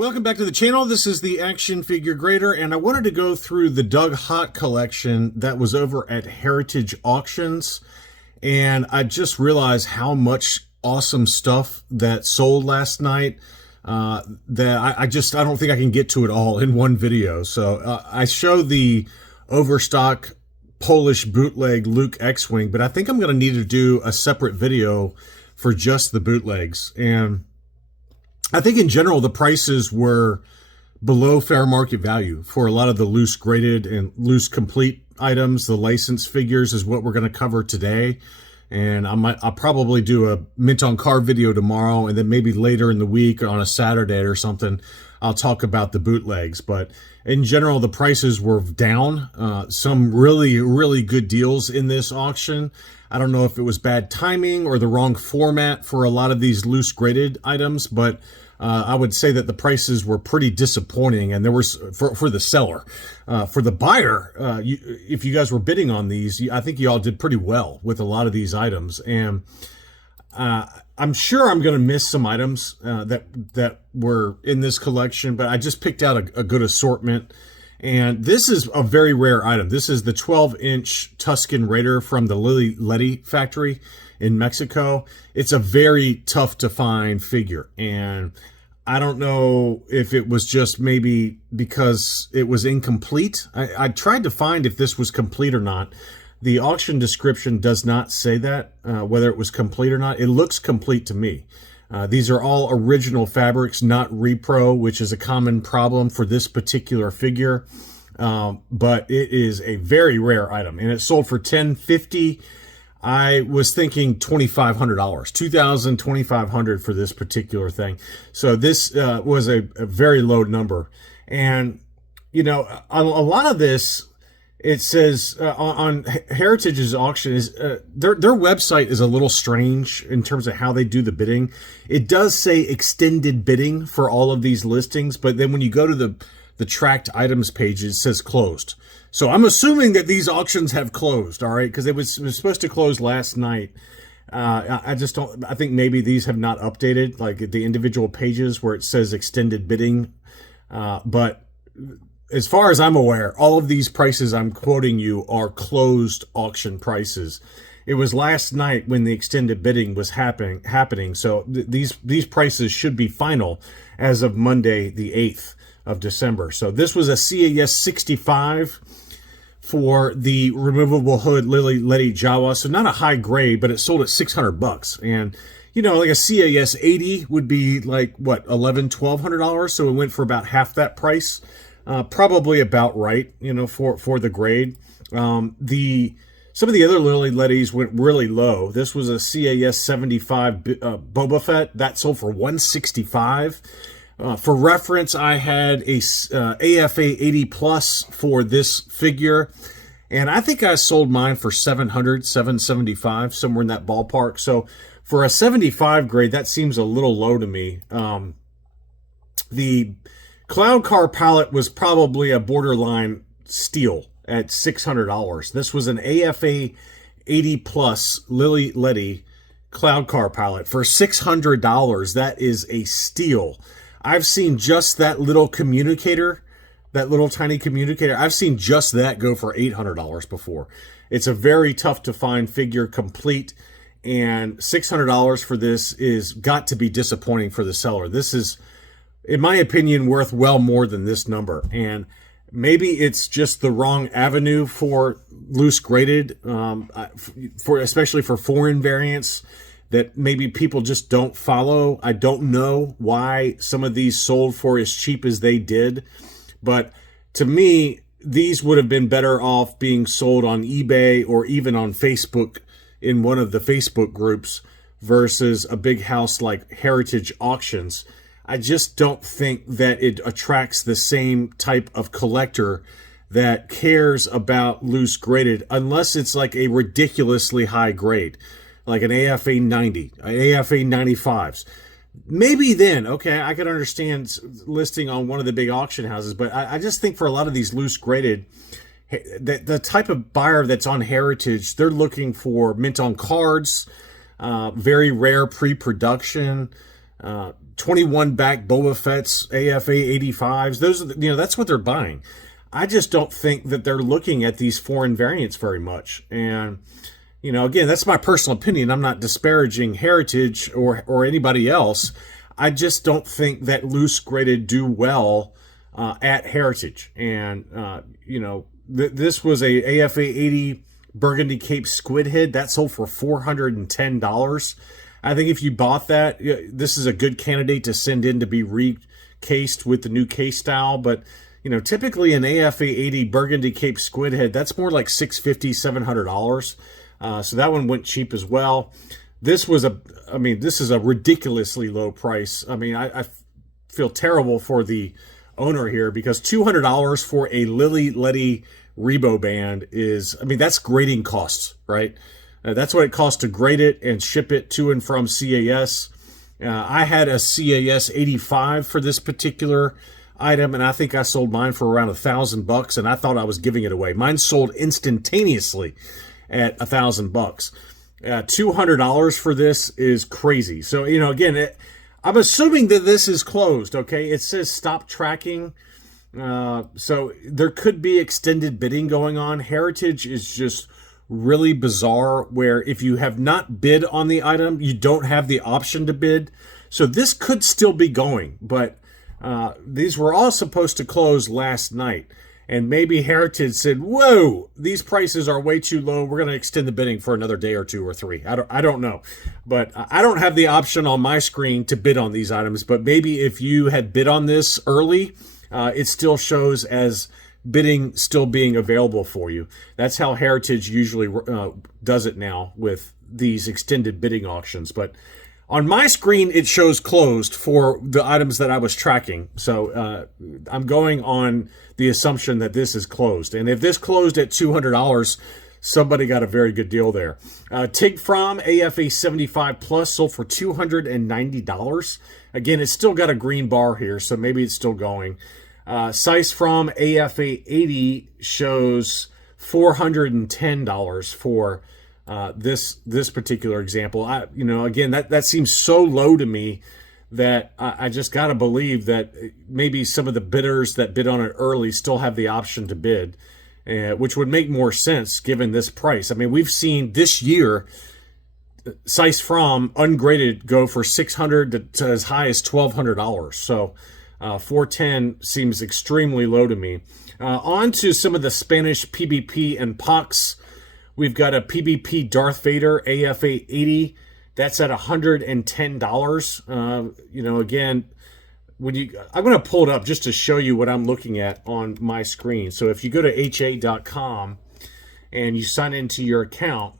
Welcome back to the channel. This is the Action Figure Grader, and I wanted to go through the Doug Hott collection that was over at Heritage Auctions, and I just realized how much awesome stuff that sold last night that I don't think I can get to it all in one video. So I show the overstock Polish bootleg Luke X-Wing, but I think I'm going to need to do a separate video for just the bootlegs. And I think in general, the prices were below fair market value for a lot of the loose graded and loose complete items. The license figures is what we're going to cover today. And I'll probably do a mint on car video tomorrow, and then maybe later in the week or on a Saturday or something, I'll talk about the bootlegs. But in general, the prices were down. Some really good deals in this auction. I don't know if it was bad timing or the wrong format for a lot of these loose graded items, but I would say that the prices were pretty disappointing, and there was for the seller. For the buyer, if you guys were bidding on these, I think you all did pretty well with a lot of these items, and I'm sure I'm going to miss some items that were in this collection, but I just picked out a good assortment. And this is a very rare item. This is the 12-inch Tusken Raider from the Lily Letty factory in Mexico. It's a very tough to find figure. And I don't know if it was just maybe because it was incomplete. I tried to find if this was complete or not. The auction description does not say that, whether it was complete or not. It looks complete to me. These are all original fabrics, not repro, which is a common problem for this particular figure. But it is a very rare item, and it sold for $1,050. I was thinking $2,500, $2,000, $2,500 for this particular thing. So this was a very low number. And, you know, a lot of this, it says on Heritage's auction is their website is a little strange in terms of how they do the bidding. It does say extended bidding for all of these listings, but then when you go to the tracked items page, it says closed. So I'm assuming that these auctions have closed, all right, because it was supposed to close last night. I just don't. I think maybe these have not updated, like the individual pages where it says extended bidding, but as far as I'm aware, all of these prices I'm quoting you are closed auction prices. It was last night when the extended bidding was happening. So these prices should be final as of Monday, the 8th of December. So this was a CAS 65 for the removable hood Lily Letty Jawa. So not a high grade, but it sold at $600. And you know, like a CAS 80 would be like what, $1,100, $1,200. So it went for about half that price. Probably about right, you know, for the grade. Some of the other Lily Lettys went really low. This was a CAS 75 Boba Fett that sold for $165. For reference, I had a AFA 80 plus for this figure, and I think I sold mine for $700, $775, somewhere in that ballpark. So for a 75 grade, that seems a little low to me. The Cloud Car palette was probably a borderline steal at $600. This was an AFA 80 plus Lily Letty Cloud Car palette for $600. That is a steal. I've seen just that little communicator, that little tiny communicator. I've seen just that go for $800 before. It's a very tough to find figure, complete, and $600 for this is got to be disappointing for the seller. This is, in my opinion, worth well more than this number. And maybe it's just the wrong avenue for loose graded, especially for foreign variants that maybe people just don't follow. I don't know why some of these sold for as cheap as they did. But to me, these would have been better off being sold on eBay or even on Facebook in one of the Facebook groups versus a big house like Heritage Auctions. I just don't think that it attracts the same type of collector that cares about loose graded unless it's like a ridiculously high grade, like an AFA 90, AFA 95s. Maybe then, okay, I could understand listing on one of the big auction houses, but I just think for a lot of these loose graded, the type of buyer that's on Heritage, they're looking for mint on cards, very rare pre-production, 21 back Boba Fett's AFA 85s. Those are that's what they're buying. I just don't think that they're looking at these foreign variants very much. And again, that's my personal opinion. I'm not disparaging Heritage or anybody else. I just don't think that loose graded do well at Heritage. And this was a AFA 80 Burgundy Cape Squid Head that sold for $410. I think if you bought that, this is a good candidate to send in to be recased with the new case style. But typically an AFA 80 Burgundy Cape Squid Head, that's more like $650, $700. So that one went cheap as well. This is a ridiculously low price. I feel terrible for the owner here because $200 for a Lily Letty Rebo band that's grading costs, right? That's what it costs to grade it and ship it to and from CAS. I had a CAS 85 for this particular item, and I think I sold mine for around $1,000, and I thought I was giving it away. Mine sold instantaneously at $1,000. $200 for this is crazy. So again, I'm assuming that this is closed. Okay, it says stop tracking, so there could be extended bidding going on. Heritage is just really bizarre, where if you have not bid on the item, you don't have the option to bid. So this could still be going, but these were all supposed to close last night. And maybe Heritage said, whoa, these prices are way too low. We're going to extend the bidding for another day or two or three. I don't know. But I don't have the option on my screen to bid on these items. But maybe if you had bid on this early, it still shows as bidding still being available for you. That's how Heritage usually does it now with these extended bidding auctions. But on my screen, it shows closed for the items that I was tracking. So I'm going on the assumption that this is closed. And if this closed at $200, somebody got a very good deal there. Tig From AFA 75 Plus sold for $290. Again, it's still got a green bar here, so maybe it's still going. Size From AFA 80 shows $410 for this particular example. Again, that seems so low to me that I just got to believe that maybe some of the bidders that bid on it early still have the option to bid, which would make more sense given this price. We've seen this year Size From ungraded go for $600 to as high as $1,200. So $410 seems extremely low to me. On to some of the Spanish PBP and POCs. We've got a PBP Darth Vader AFA 80. That's at $110. Again, I'm going to pull it up just to show you what I'm looking at on my screen. So if you go to ha.com and you sign into your account,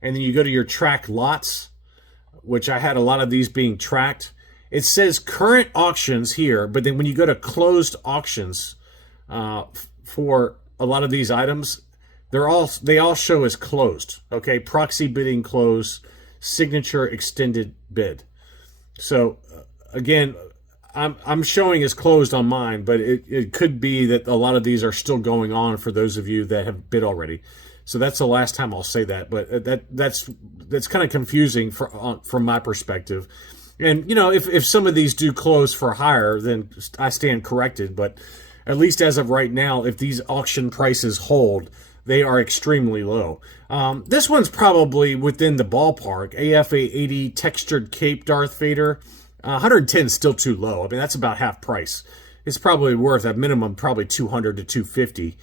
and then you go to your track lots, which I had a lot of these being tracked, it says current auctions here, but then when you go to closed auctions for a lot of these items, they all show as closed. Okay, proxy bidding closed, signature extended bid. So again, I'm showing as closed on mine, but it could be that a lot of these are still going on for those of you that have bid already. So that's the last time I'll say that, but that's kind of confusing from my perspective. And if some of these do close for higher, then I stand corrected. But at least as of right now, if these auction prices hold, they are extremely low. This one's probably within the ballpark. AFA 80 Textured Cape Darth Vader. 110 is still too low. That's about half price. It's probably worth at minimum probably $200 to $250.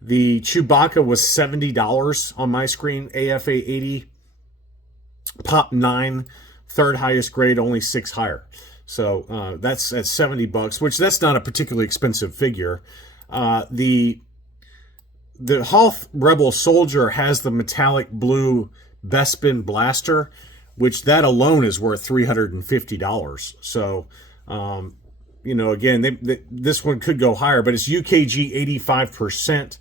The Chewbacca was $70 on my screen. AFA 80 Pop 9, third highest grade, only 6 higher. So that's at $70, which that's not a particularly expensive figure. The Hoth Rebel Soldier has the metallic blue Bespin blaster, which that alone is worth $350. So, again, this one could go higher, but it's UKG 85%,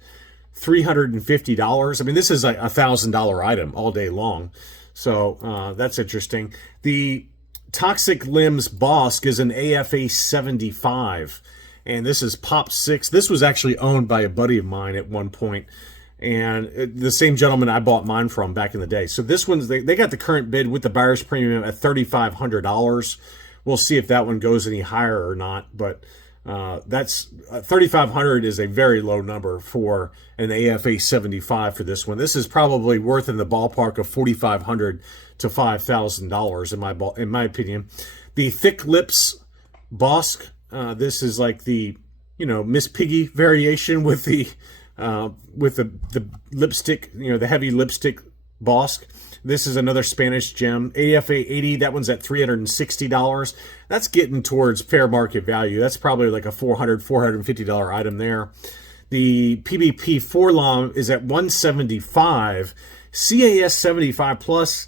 $350. This is a $1,000 item all day long. So that's interesting. The Toxic Limbs Bosk is an AFA 75. And this is Pop 6. This was actually owned by a buddy of mine at one point, and the same gentleman I bought mine from back in the day. So this one's, they got the current bid with the buyer's premium at $3,500, we'll see if that one goes any higher or not. But that's 3,500 is a very low number for an AFA 75 for this one. This is probably worth in the ballpark of $4,500 to $5,000 in my opinion. The Thick Lips Bosque. This is like the Miss Piggy variation with the lipstick, the heavy lipstick Bosque. This is another Spanish gem. AFA 80, that one's at $360. That's getting towards fair market value. That's probably like a $450 item there. The PBP Forlom is at $175. CAS 75 plus,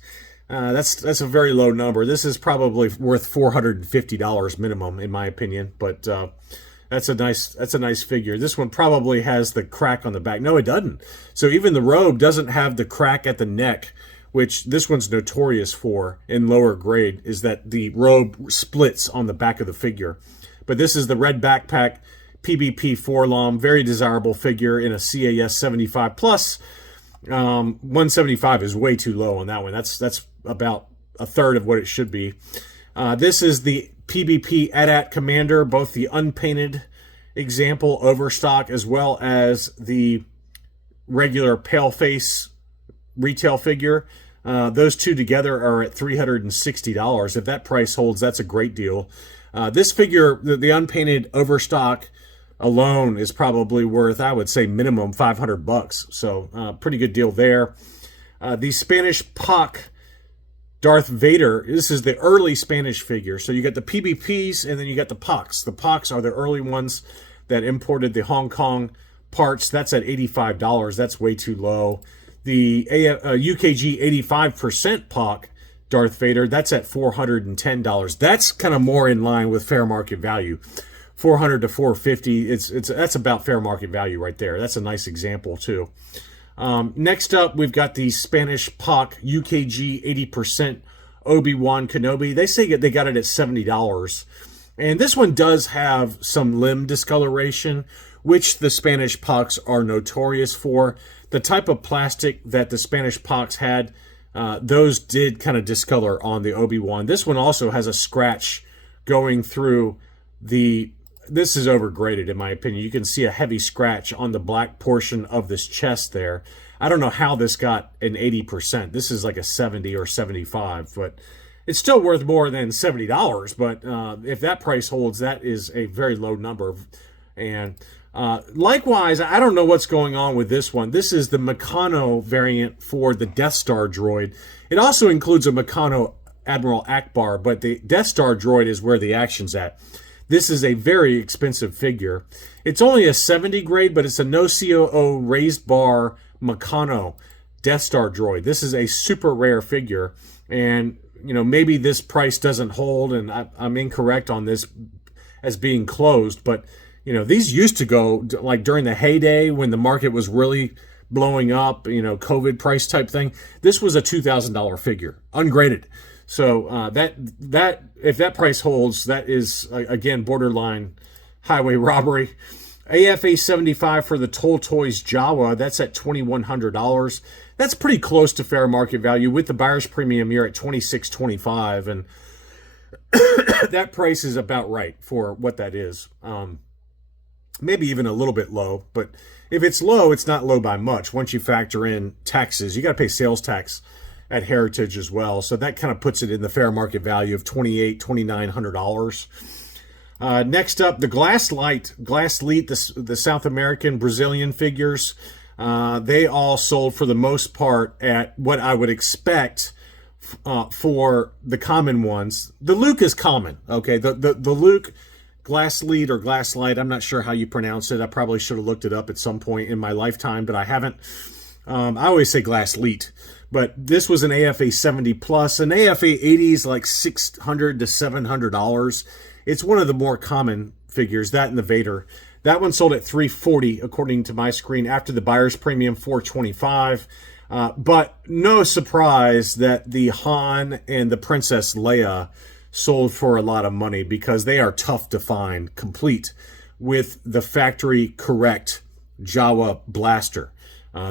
that's a very low number. This is probably worth $450 minimum in my opinion, but that's a nice figure. This one probably has the crack on the back. No, it doesn't. So even the robe doesn't have the crack at the neck, which this one's notorious for in lower grade, is that the robe splits on the back of the figure. But this is the red backpack PBP Forlom, very desirable figure in a CAS 75 plus. 175 is way too low on that one. That's about a third of what it should be. This is the PBP AT-AT Commander, both the unpainted example overstock as well as the regular paleface retail figure. Those two together are at $360. If that price holds, that's a great deal. This figure, the unpainted overstock alone, is probably worth, I would say, minimum $500. So pretty good deal there. The Spanish Pac Darth Vader, this is the early Spanish figure. So you got the PBPs and then you got the Pacs. The Pacs are the early ones that imported the Hong Kong parts. That's at $85. That's way too low. The UKG 85% Pac Darth Vader, that's at $410. That's kind of more in line with fair market value. $400 to $450. That's about fair market value right there. That's a nice example too. Next up, we've got the Spanish Pac UKG 80% Obi-Wan Kenobi. They say they got it at $70. And this one does have some limb discoloration, which the Spanish Pacs are notorious for. The type of plastic that the Spanish Pacs had, those did kind of discolor on the Obi-Wan. This one also has a scratch going through the... This is overgraded in my opinion. You can see a heavy scratch on the black portion of this chest there. I don't know how this got an 80%. This is like a 70 or 75, but it's still worth more than $70. But if that price holds, that is a very low number. And likewise, I don't know what's going on with this one. This is the Meccano variant for the Death Star droid. It also includes a Meccano Admiral Akbar, but the Death Star droid is where the action's at. This is a very expensive figure. It's only a 70 grade, but it's a no COO raised bar Meccano Death Star droid. This is a super rare figure, and maybe this price doesn't hold, and I'm incorrect on this as being closed, but these used to go like during the heyday when the market was really blowing up, COVID price type thing. This was a $2,000 figure, ungraded. So that if that price holds, that is again borderline highway robbery. AFA 75 for the Toll Toys Jawa, that's at $2,100. That's pretty close to fair market value. With the buyer's premium, you're at $2,625, and that price is about right for what that is. Maybe even a little bit low, but if it's low, it's not low by much. Once you factor in taxes, you got to pay sales tax at Heritage as well. So that kind of puts it in the fair market value of $2,900. Next up, the Glass Leet, the South American Brazilian figures. They all sold for the most part at what I would expect for the common ones. The Luke is common, okay? The Luke Glass Leet or Glass Light, I'm not sure how you pronounce it. I probably should have looked it up at some point in my lifetime, but I haven't. I always say Glass Leet. But this was an AFA 70 plus. An AFA 80 is like $600 to $700. It's one of the more common figures, that and the Vader. That one sold at $340 according to my screen, after the buyer's premium $425. But no surprise that the Han and the Princess Leia sold for a lot of money, because they are tough to find complete with the factory correct Jawa blaster.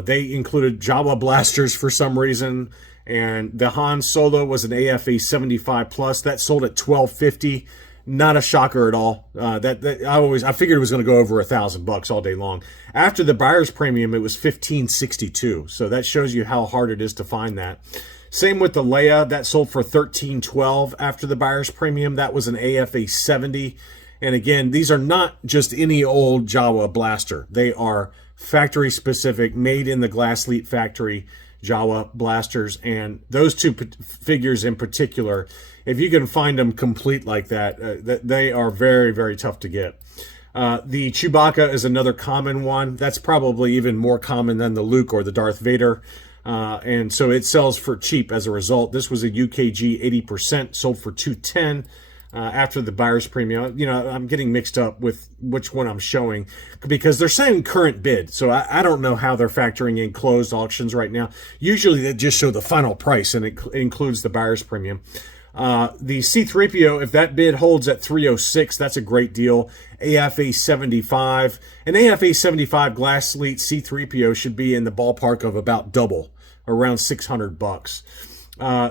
They included Jawa blasters for some reason, And the Han Solo was an AFA 75 plus. That sold at $1,250. Not a shocker at all. I figured it was going to go over $1,000 all day long. After the buyer's premium, it was $1,562. So that shows you how hard it is to find that. Same with the Leia, that sold for $1,312 after the buyer's premium. That was an AFA 70. And again, these are not just any old Jawa blaster. They are factory specific, made in the Glass Leet factory Jawa blasters. And those two figures in particular, if you can find them complete like that, they are very, very tough to get. The Chewbacca is another common one. That's probably even more common than the Luke or the Darth Vader. And so it sells for cheap as a result. This was a UKG 80%, sold for $210 after the buyer's premium. You know, I'm getting mixed up with which one I'm showing because they're saying current bid. So I don't know how they're factoring in closed auctions right now. Usually they just show the final price and it includes the buyer's premium. The C-3PO, if that bid holds at 306, that's a great deal. AFA 75. An AFA 75 Glass Leet C-3PO should be in the ballpark of about double, around $600.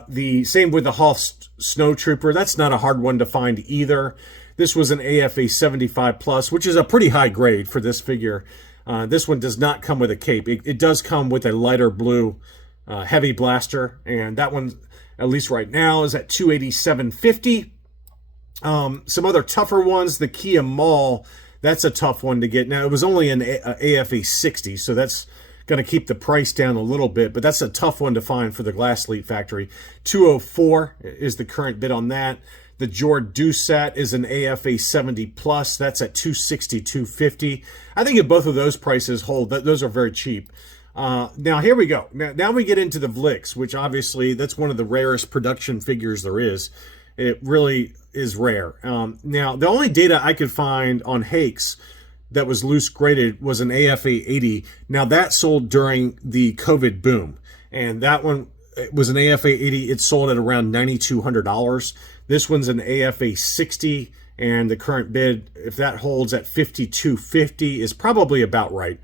The same with the Hoth Snowtrooper. That's not a hard one to find either. This was an AFA 75 plus, which is a pretty high grade for this figure. This one does not come with a cape. It does come with a lighter blue heavy blaster, and that one, at least right now, is at $287.50. Some other tougher ones, the Kia Mall, that's a tough one to get. Now, it was only an AFA 60, so that's going to keep the price down a little bit, but that's a tough one to find for the Glass Leet factory. $204 is the current bid on that. The Jord Dusat is an AFA 70 plus. That's at $262.50. I think if both of those prices hold, those are very cheap. Now here we go. Now we get into the Vlix, which obviously that's one of the rarest production figures there is. It really is rare. Now the only data I could find on Hakes that was loose graded was an AFA 80. Now that sold during the COVID boom, and that one was an AFA 80. It sold at around $9,200. This one's an AFA 60, and the current bid, if that holds at $52.50, is probably about right.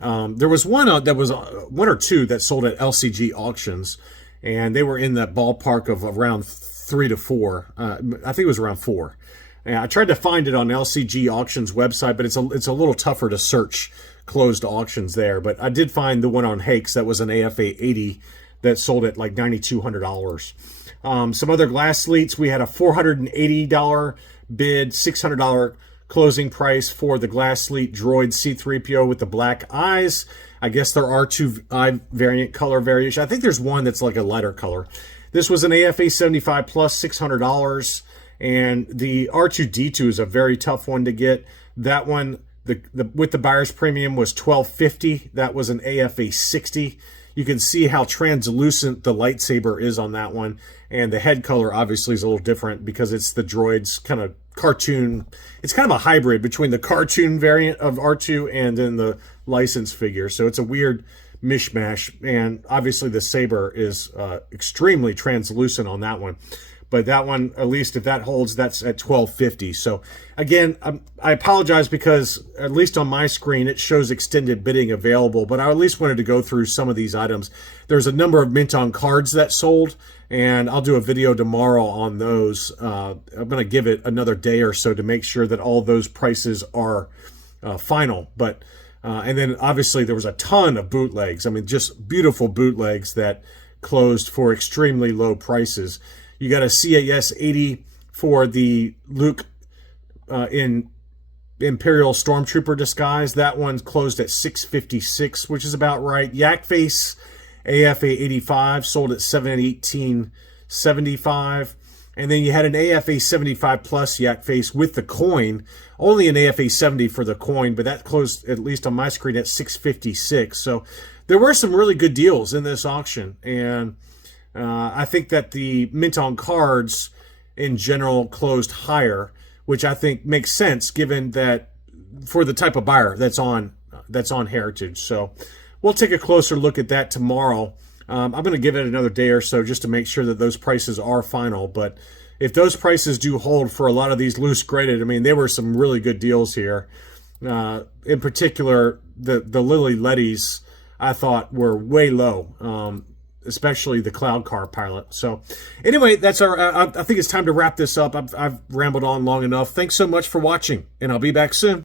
There was one that was one or two that sold at LCG auctions, and they were in the ballpark of around 3 to 4. I think it was around 4. And I tried to find it on LCG auctions website, but it's a little tougher to search closed auctions there. But I did find the one on Hakes that was an AFA 80 that sold at like $9,200. Some other Glass Leets, we had a $480 bid, $600 closing price for the Glass Leet Droid C-3PO with the black eyes. I guess there are two eye variant color variation. I think there's one that's like a lighter color. This was an AFA 75 plus, $600. And the R2-D2 is a very tough one to get. That one, with the buyer's premium, was $1,250. That was an AFA 60. You can see how translucent the lightsaber is on that one. And the head color obviously is a little different because it's the droid's kind of cartoon. It's kind of a hybrid between the cartoon variant of R2 and then the licensed figure. So it's a weird mishmash. And obviously the saber is extremely translucent on that one. But that one, at least if that holds, that's at $1,250. So again, I apologize because at least on my screen, it shows extended bidding available, but I at least wanted to go through some of these items. There's a number of mint on cards that sold, and I'll do a video tomorrow on those. I'm going to give it another day or so to make sure that all those prices are final. But and then obviously there was a ton of bootlegs. I mean, just beautiful bootlegs that closed for extremely low prices. You got a CAS 80 for the Luke in Imperial Stormtrooper disguise. That one closed at $656, which is about right. Yak Face AFA 85 sold at $718.75. And then you had an AFA 75 plus Yak Face with the coin. Only an AFA 70 for the coin, but that closed, at least on my screen, at $656. So there were some really good deals in this auction. And I think that the mint on cards in general closed higher, which I think makes sense given that for the type of buyer that's on Heritage. So we'll take a closer look at that tomorrow. I'm going to give it another day or so just to make sure that those prices are final. But if those prices do hold for a lot of these loose graded, I mean, there were some really good deals here. In particular, the Lily Lettys I thought were way low. especially the Cloud Car pilot. So anyway, that's our. I think it's time to wrap this up. I've rambled on long enough. Thanks so much for watching, and I'll be back soon.